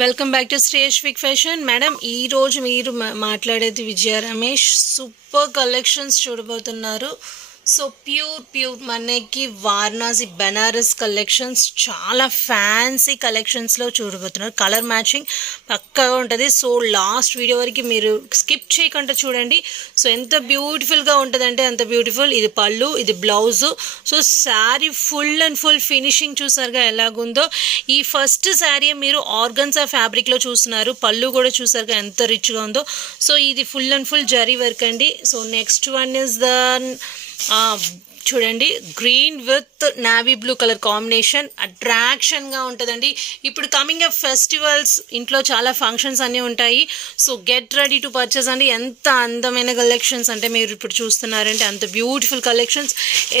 Welcome back to Shreyas విక్ fashion. Madam ఈరోజు మీరు మాట్లాడేది విజయ రమేష్. సూపర్ కలెక్షన్స్ చూడబోతున్నారు. సో ప్యూర్ మనకి వారణాసి బెనారస్ కలెక్షన్స్, చాలా ఫ్యాన్సీ కలెక్షన్స్లో చూడబోతున్నారు. కలర్ మ్యాచింగ్ పక్కాగా ఉంటుంది. సో లాస్ట్ వీడియో వరకు మీరు స్కిప్ చేయకుండా చూడండి. సో ఎంత బ్యూటిఫుల్గా ఉంటుందంటే అంత బ్యూటిఫుల్. ఇది పళ్ళు, ఇది blouse. So sari full and full finishing చూసారుగా ఎలాగుందో. ఈ ఫస్ట్ శారీ మీరు ఆర్గన్సా ఫ్యాబ్రిక్లో చూస్తున్నారు. పళ్ళు కూడా చూసారుగా ఎంత రిచ్గా ఉందో. సో ఇది full and full zari work అండి. So next one is the చూడండి, green with navy blue colour combination అట్రాక్షన్గా ఉంటుందండి. ఇప్పుడు కమింగ్ అప్ ఫెస్టివల్స్, ఇంట్లో చాలా ఫంక్షన్స్ అన్నీ ఉంటాయి. So get ready to purchase అండి. ఎంత అందమైన కలెక్షన్స్ అంటే మీరు ఇప్పుడు చూస్తున్నారంటే అంత బ్యూటిఫుల్ కలెక్షన్స్.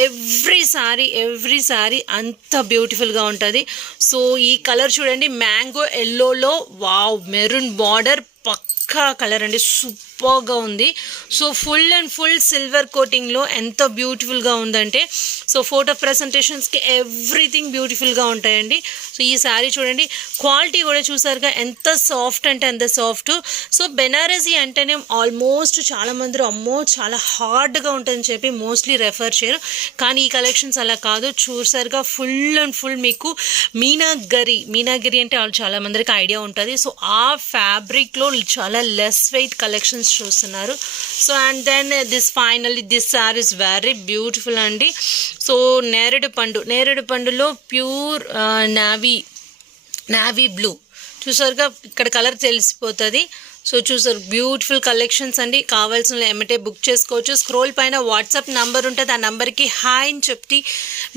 ఎవ్రీ సారీ అంత బ్యూటిఫుల్గా ఉంటుంది. సో ఈ కలర్ చూడండి, మ్యాంగో ఎల్లోలో వావ్, మెరూన్ బార్డర్, పక్కా కలర్ అండి, సూపర్గా ఉంది. So full and full silver కోటింగ్లో ఎంత బ్యూటిఫుల్గా ఉందంటే, సో ఫోటో ప్రెజెంటేషన్స్కి ఎవ్రీథింగ్ బ్యూటిఫుల్గా ఉంటాయండి. సో ఈ శారీ చూడండి, క్వాలిటీ కూడా చూసారుగా ఎంత సాఫ్ట్ అంటే అంత సాఫ్ట్. సో బెనారసీ అంటేనే ఆల్మోస్ట్ చాలామంది అమ్మో చాలా హార్డ్గా ఉంటుందని చెప్పి మోస్ట్లీ రెఫర్ చేయరు. కానీ ఈ కలెక్షన్స్ అలా కాదు. చూసారుగా ఫుల్ అండ్ ఫుల్ మీకు మీనాగిరి అంటే చాలామందికి ఐడియా ఉంటుంది. సో ఆ ఫ్యాబ్రిక్లో చాలా లెస్ వెయిట్ కలెక్షన్స్ చూస్తున్నారు. So and then this sari is very beautiful అండి. సో నేరేడు పండులో ప్యూర్ నావీ బ్లూ చూసారుగా, ఇక్కడ కలర్ తెలిసిపోతుంది. సో చూసారు, బ్యూటిఫుల్ కలెక్షన్స్ అండి. కావాల్సిన ఎమ్మటే బుక్ చేసుకోవచ్చు. స్క్రోల్ పైన వాట్సాప్ నంబర్ ఉంటుంది. ఆ నెంబర్కి హాయ్ అని చెప్తే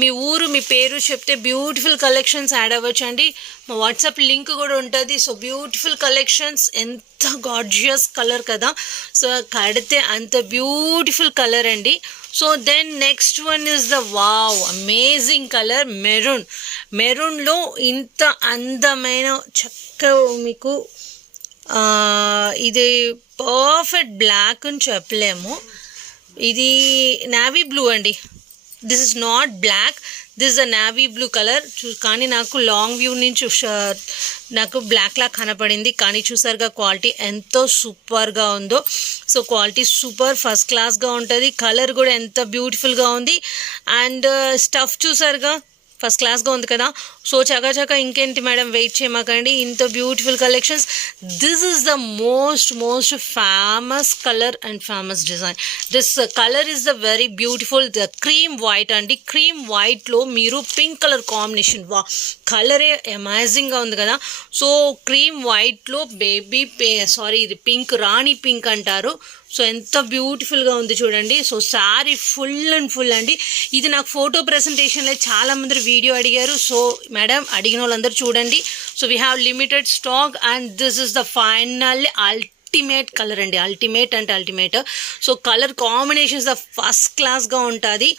మీ ఊరు మీ పేరు చెప్తే బ్యూటిఫుల్ కలెక్షన్స్ యాడ్ అవ్వచ్చు అండి. మా వాట్సాప్ లింక్ కూడా ఉంటుంది. సో బ్యూటిఫుల్ కలెక్షన్స్, ఎంత గార్జియస్ కలర్ కదా. సో కడితే అంత బ్యూటిఫుల్ కలర్ అండి. So then next one is the wow amazing colour, మెరూన్లో ఇంత అందమైన చక్కగా మీకు ఇది పర్ఫెక్ట్ బ్లాక్ అని చెప్పలేము. ఇది నావీ బ్లూ అండి. This is not black, this is a navy blue colour. కానీ నాకు లాంగ్ వ్యూ నుంచి నాకు బ్లాక్ లా కనపడింది. కానీ చూసారుగా క్వాలిటీ ఎంతో సూపర్గా ఉందో. సో క్వాలిటీ సూపర్ ఫస్ట్ క్లాస్గా ఉంటుంది. కలర్ కూడా ఎంత బ్యూటిఫుల్గా ఉంది. అండ్ స్టఫ్ చూసారుగా ఫస్ట్ క్లాస్గా ఉంది కదా. సో చకా ఇంకేంటి మేడం, వెయిట్ చేయమాకండి. ఇంత beautiful collections. This is the most famous colour and famous design. This colour is the very beautiful, the cream white అండి. క్రీమ్ వైట్లో మీరు పింక్ కలర్ కాంబినేషన్, వా కలరే అమేజింగ్గా ఉంది కదా. సో క్రీమ్ వైట్లో ఇది పింక్, రాణి పింక్ అంటారు. సో ఎంత బ్యూటిఫుల్గా ఉంది చూడండి. So sari full and full అండి. ఇది నాకు ఫోటో ప్రెజెంటేషన్లో చాలామంది వీడియో అడిగారు. సో మేడం అడిగిన వాళ్ళందరూ చూడండి. So we have limited stock and this is the final ultimate colour అండి. Ultimate. So colour combinations the first క్లాస్గా ఉంటుంది.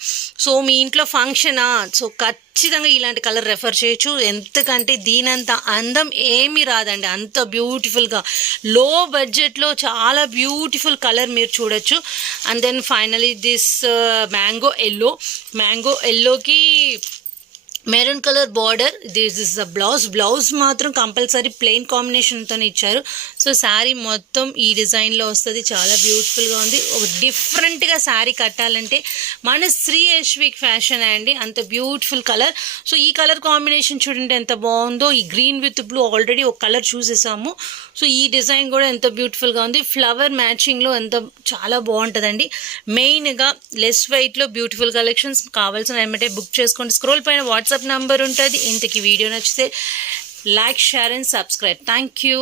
సో మీ ఇంట్లో ఫంక్షనా, సో ఖచ్చితంగా ఇలాంటి కలర్ రెఫర్ చేయొచ్చు. ఎందుకంటే దీనంత అందం ఏమీ రాదండి, అంత బ్యూటిఫుల్గా లో బడ్జెట్లో చాలా బ్యూటిఫుల్ కలర్ మీరు చూడొచ్చు. And then finally this mango ఎల్లోకి maroon colour border. This is the blouse మాత్రం కంపల్సరీ ప్లెయిన్ కాంబినేషన్తోనే ఇచ్చారు. సో శారీ మొత్తం ఈ డిజైన్లో వస్తుంది. చాలా బ్యూటిఫుల్గా ఉంది. ఒక డిఫరెంట్గా శారీ కట్టాలంటే మన శ్రేయస్ విక్ ఫ్యాషన్ అండి, అంత బ్యూటిఫుల్ కలర్. సో ఈ కలర్ కాంబినేషన్ చూడండి ఎంత బాగుందో. ఈ గ్రీన్ విత్ బ్లూ ఆల్రెడీ ఒక కలర్ చూసేసాము. సో ఈ డిజైన్ కూడా ఎంత బ్యూటిఫుల్గా ఉంది. ఫ్లవర్ మ్యాచింగ్లో చాలా బాగుంటుందండి. మెయిన్గా లెస్ వెయిట్లో బ్యూటిఫుల్ కలెక్షన్స్. కావాల్సిన ఏమంటే బుక్ చేసుకోండి. స్క్రోల్ పైన వాట్సాప్ నంబర్ ఉంటుంది. ఇంతకీ వీడియో నచ్చితే like, share and subscribe. Thank you.